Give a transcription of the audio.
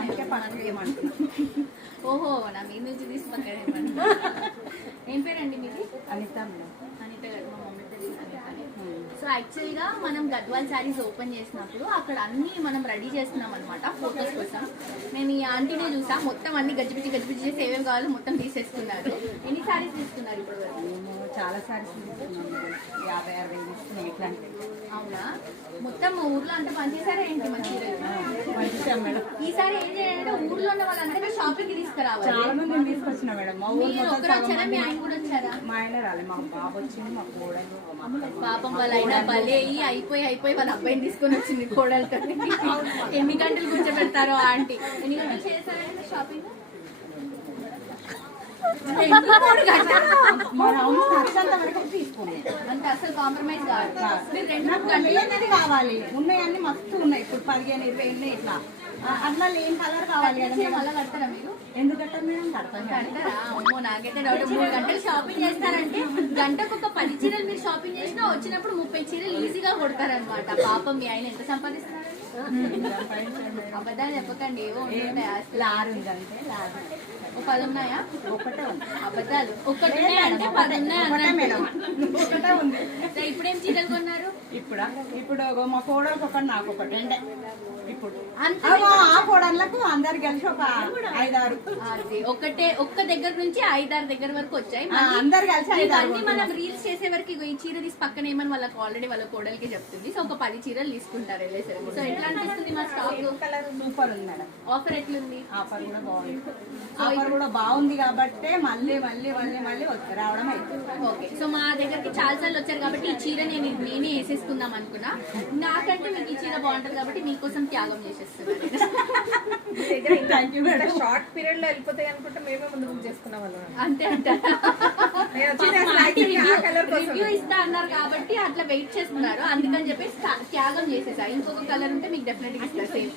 అందుకే పక్కన ఏమంటున్నా. ఓహో, నా మీ నుంచి తీసి పక్కన ఏమన్నా. ఏం పేరండి మీది? అనిత. అనిత గారు, మా మమ్మీ తెలిసిన అనితనే. సో యాక్చువల్గా మనం గద్వాల్ శారీస్ ఓపెన్ చేసినప్పుడు అక్కడ అన్ని మనం రెడీ చేస్తున్నాం అనమాట ఫోటోస్ కోసం. నేను ఈ ఆంటీనే చూసా, మొత్తం అన్ని గజిబిజి చేసి ఏమేమి కావాలో మొత్తం తీసేసుకున్నారు. ఎన్ని శారీస్ తీసుకున్నారు ఇప్పుడు వరకు? మేము చాలా శారీస్ తీసుకున్నాం, 50-60 తీసుకున్నాం. ఇట్లాంటివి. అవునా? మొత్తం ఊర్లో అంతా పనిచేసారా ఏంటి? మంచిగా మేడం. ఈసారి ఏం చేయాలంటే ఊర్లో ఉన్న వాళ్ళందరూ షాపింగ్ తీసుకురావాలి. చాలా మంది తీసుకొచ్చిన మేడం. మా ఊరు వచ్చారా? మీ ఆయన కూడా వచ్చారా? మా ఆయన రాలేదు, మా బాబు వచ్చింది, మా కోడలు. పాపం వాళ్ళ అయినా భలే అయిపోయి వాళ్ళ అబ్బాయిని తీసుకొని వచ్చింది కోడలతో. ఎన్ని గంటలు కూర్చోబెడతారో ఆంటీ. ఎన్ని గంటలు చేశారంటే షాపింగ్? అంటే అసలు కాంప్రమైజ్ కావాలి. కావాలి, ఉన్నాయన్నీ మస్తు ఉన్నాయి. ఇప్పుడు 15-20 ఉన్నాయి. ఇట్లా అట్లా ఏం కలర్ కావాలి కదా. మళ్ళీ కడతారా మీరు? ఎందుకు కట్టారు మేడం? కడతారా? అమ్మో, నాకైతే డౌట్. 3 గంటలు షాపింగ్ చేస్తారంటే గంటకు ఒక 10 చీరలు మీరు షాపింగ్ చేసినా వచ్చినప్పుడు 30 చీరలు ఈజీగా కొడతారనమాట. పాపం మీ ఆయన ఎంత సంపాదిస్తున్నారు? అబద్ధాలు చెప్పకండి. ఏవో లారీ ఉందంటే లారీ 10 ఉన్నాయా? ఒకటే ఉంది. అబద్ధాలు. ఒకటి అంటే 10 ఉన్నాయి మేడం, ఒకటే ఉంది. ఇప్పుడేం చీరలు కొన్నారు? ఇప్పుడు మా కోడలకు ఒకటి, నాకు ఒకటి, రెండే. ఇప్పుడు ఆ కోడళ్ళకు అందరు కలిసి ఒక 5-6 ఒక్క దగ్గర నుంచి 5-6 దగ్గర వరకు వచ్చాయి. అందరు కలిసి ఇవన్నీ మనం రీల్స్ చేసే వరకు ఈ చీర తీసి పక్కన ఏమని వాళ్ళకి ఆల్రెడీ వాళ్ళ కోడలికి చెప్తుంది. సో ఒక 10 చీరలు తీసుకుంటారు వెళ్ళేసరికి. సో ఎట్లా అనిపిస్తుంది మా స్టాక్? సూపర్ ఉంది మేడం. ఆఫర్ ఎట్లుంది? ఆఫర్ కూడా బాగుంది. ఆఫర్ కూడా బాగుంది కాబట్టి మళ్ళీ రావడం అవుతుంది. ఓకే. సో మా దగ్గరికి చాలా సార్లు వచ్చారు కాబట్టి ఈ చీర నేనే వేసేసుకుందాం అనుకున్నా. నాకంటే మీకు ఈ చీర బాగుంటది కాబట్టి మీకోసం త్యాగం చేసేస్తున్నాను. షార్ట్ పీరియడ్ లో వెళ్ళిపోతాయి అనుకుంటే మేమే ముందు బుక్ చేసుకున్నాం వాళ్ళు. అంతే అంట. రివ్యూ ఇస్తా అన్నారు కాబట్టి అట్లా వెయిట్ చేస్తున్నారు. అందుకని చెప్పి త్యాగం చేసేసా. ఇంకొక కలర్ ఉంటే మీకు డెఫినెట్ గా ఇస్తా. సేమ్